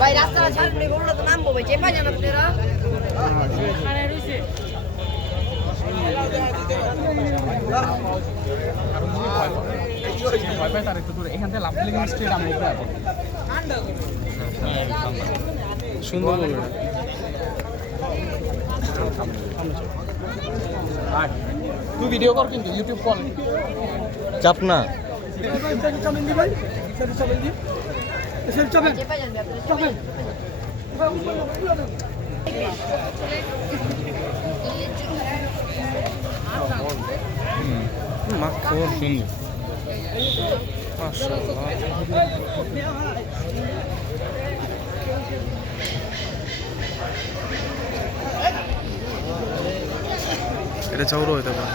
ভাই রাস্তাটা ঝাড়খন্ডি বললো তো নামবো ভাই চেপা জান আপনারা সুন্দর তুই ভিডিও কর কিন্তু ইউটিউব কল চাপ না চেপা জান আপনারা মাখন সুন্দর মাশাআল্লাহ এটা চাউরো হইতে পারে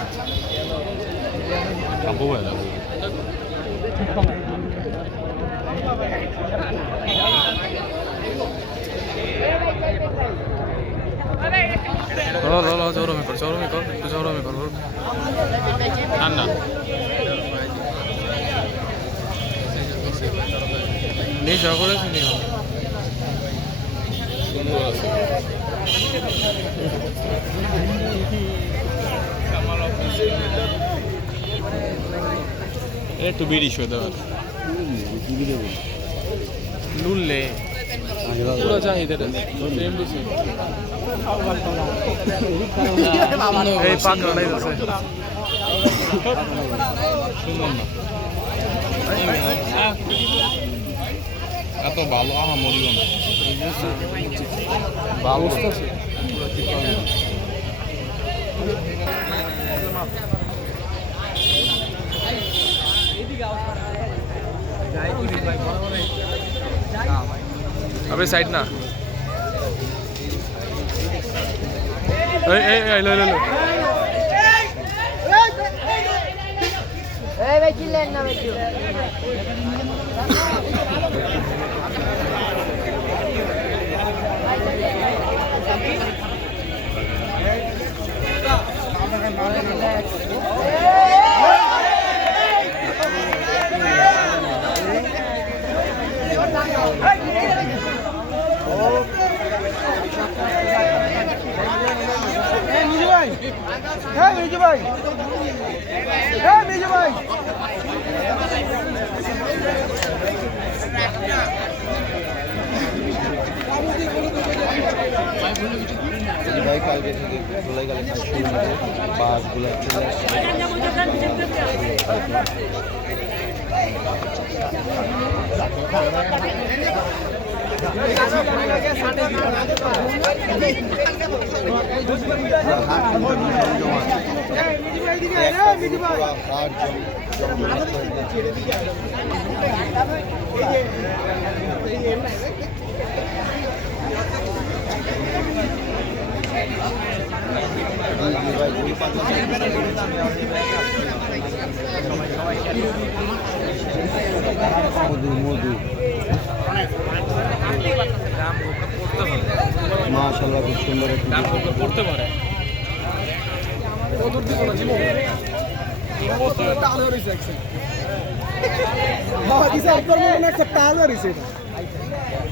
लो चौरो में कर तू चौरो में कर নেশা করেছি নি একটু বেরিয়ে শুয়ে দেওয়ার লুললে পুরো চাহিদাটা সেম টু সেম এই পাকড়া নাই আছে সুন্দর না এত ভালো আহা মরিও না ভালো আছে अबे साइड ना लो ভাই চিল্লেন না ভাই মিজু ভাই ভাই কালকে থেকে ধুলাই গেলে বাসগুলো চলে মধু মাশাআল্লাহ খুব সুন্দর পড়তে পারে টাল হয়েছে